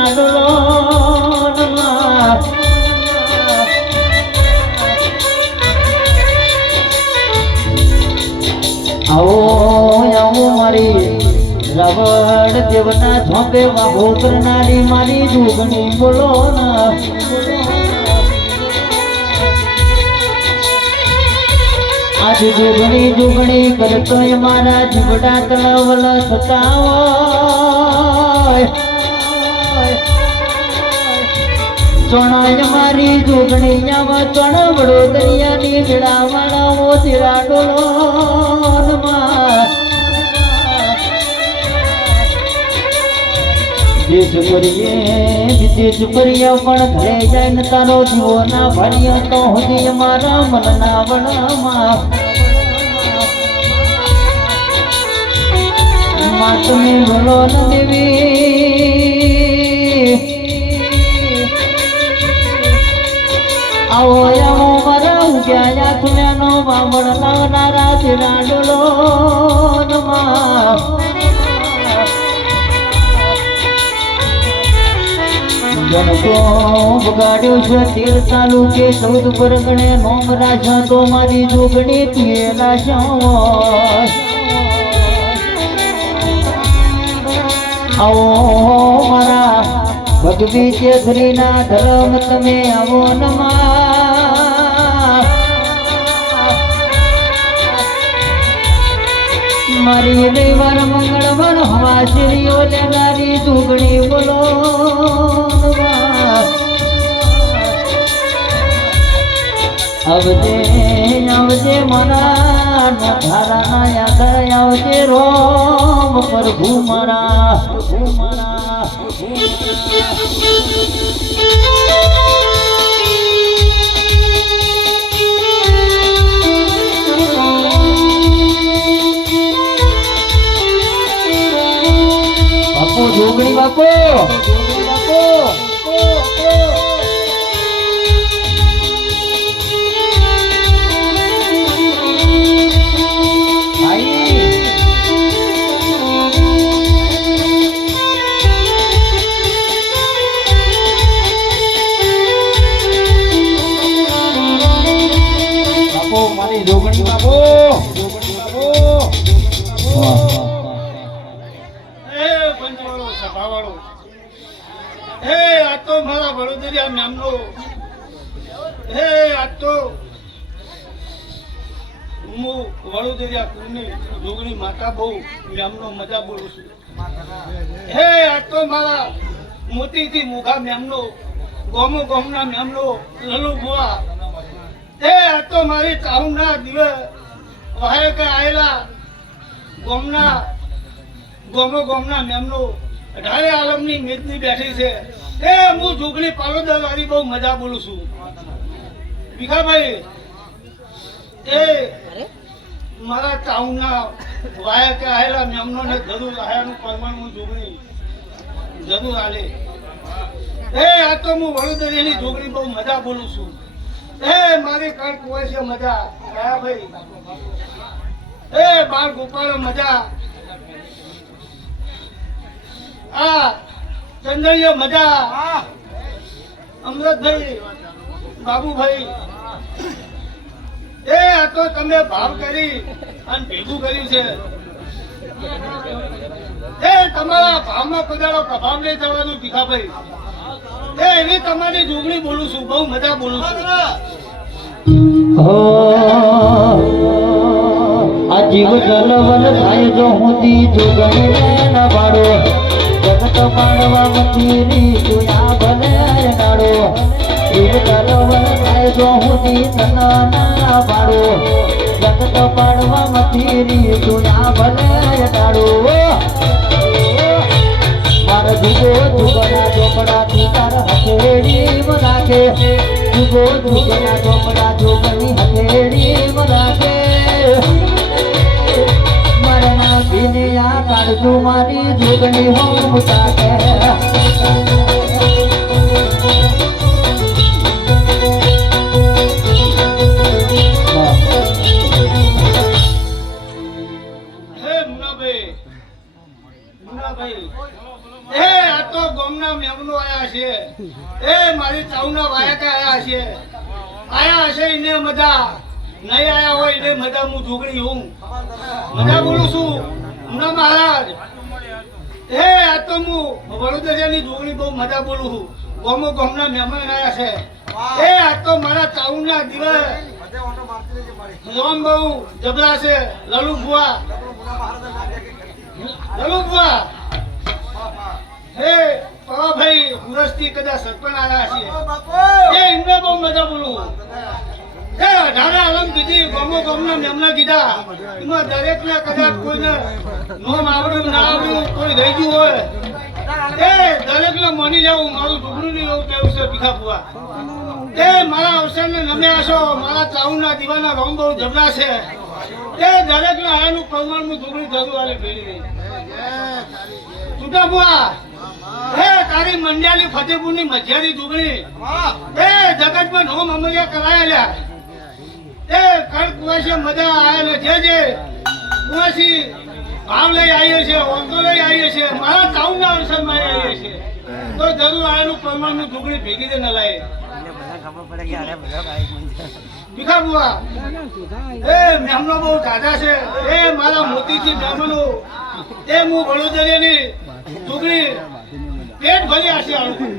રાડલો આવો આવો મારી રવડ દેવના ઝોંપે વાહો કરનારી મારી જોગણી બોલો ના આજ જોગણી કરતો મારા જીવડા તળાવલ થતા હોય ચોણાય મારી જોગણી આવા ચોણા વડોદરિયાની વેળાવાળાઓ તેરા ડોલોનમાં દેશ કરીએ વિદેશ કરીએ પણ ઘરે જાય ને તારો જીવો ના ભરીએ તો સુધી મારા મનના વણમાં માતમી બોલો ન દેવી આવો આવો મારા ઉગ્યા તુમ્યાનો બામણ લાવનારા તેરા ડોલોનમાં જનકો બગાડ્યો છે તેર તાલુકે 14 પરગણે નોમ રાજા તો મારી જોગણી તુએ રાજા આવો મારા ભગવી ચેધરીના ધર્મ તમે આવો નમા મારી રવિવાર મંગળવાર હવા શ્રીઓ લેનારી જોગણી બોલો આવજે આવજે મારા ધારા યાદ આવજે રોમ પ્રભુ મારા બાપુ જોગણી બાપુ જોગણી બાબો એ પંચવાળો સભાવાળો એ આ તો મારા વડોદરિયા નામનો એ આ તો હું વડોદરિયા કુળની જોગણી માતા બહુ નામનો મજા બોલું છું હે આ તો મારા મોતીથી મુખા નામનો ગોમો ગોમના નામનો લલુ બુઆ એ આ તો મારી ચાઉના દિવસ વાહે કે આયેલા ગોમના મેમનો 18 આલમની મેદની બેઠી છે એ હું જોગણી પાલોદર વાળી બહુ મજા બોલું છું ભીખાભાઈ એ મારા ચાઉના વાહે કે આયેલા મેમનો ને જરૂર આયાનું પરમાણ હું જોગણી જરૂર આલે એ આ તો હું વડોદરાની જોગણી બહુ મજા બોલું છું એ મારી કણક હોય છે મજા કયા ભાઈ એ બાળ ગોપાલ મજા આ ચંદ્રયો મજા અમૃતભાઈ બાબુભાઈ એ આ તો તમે ભાવ કરી અને ભેગું કર્યું છે એ તમારા ભાવમાં કદાડો પ્રભાવ નહીં થવાનું ભીખાભાઈ એ એવી તમારી જોગણી બોલું છું બહુ મજા બોલું છું આ જીવ જલવલ થાય જો હુંથી જોગણીને ન પાડો જગત પાડવા મંદિરી તુયા ભલે નાડો જીવ જલવલ થાય જો હુંથી તન ના પાડો જગત પાડવા મંદિરી તુયા ભલે નાડો મારા જુગો જુગના ચોપડા તું તાર હથેળી રાખે જુગો જુગના ચોપડા જોગની હથેળી રાખે મારા પીને આ કાઢજો મારી જોગણી હોમ તાકે મુનાભાઈ એ આ તો ગોમના મેમનો છે એ મારી ચાઉના વાયકા આયા હશે એને મજા નહીં આયા હોય એને મજા હું જોગણી હું મજા બોલું છું હમણાં મહારાજ એ આ તો હું વડોદરાની જોગણી બહુ મજા બોલું છું ગોમો ગોમના મહેમાન આવ્યા છે એ આ તો મારા ચાઉના દિવસ રામ બહુ જબરા છે લલુ બુઆ હે ભાઈ ઉરસથી કદાચ સરપંચ આવ્યા છે એ એમને બહુ મજા બોલું એ 18 આલમ કીધી ગમો ગમના મેમના કીધા એમાં દરેકને કદાચ કોઈને નોમ આવડ્યું ના આવડ્યું કોઈ રહી ગયું હોય એ દરેકને માની જવું મારું ઢુકડું નહીં એવું કેવું છે ભીખા બુઆ એ મારા અવસરને નમ્યા છો મારા ચાઉના દીવાના રોમ બહુ જબરા છે એ દરેકને આયાનું પ્રમાણનું ઢુકડી જરૂર આલે ભેળી રહી છૂટા બુઆ એ તારી મંડ્યાલી ફતેપુરની મધ્યાની ઢુકડી એ જગતમાં નોમ અમરિયા કરાયેલા એ કણ કુવાસી મજા આયેલે જે કુવાસી ભાવ લઈ આવીએ છે ઓળખો લઈ આવીએ છે મારા ચાઉના અવસરમાં આવીએ છે તો જરૂર આયાનું પ્રમાણનું ઢુકડી ભેગી દે ન લાય ભીખા બુઆ એ મહેમાનો બહુ તાજા છે એ મારા મોતીથી મહેમાનો એ હું વડોદરાની ઢુકડી પેટ ભરી આશી આવું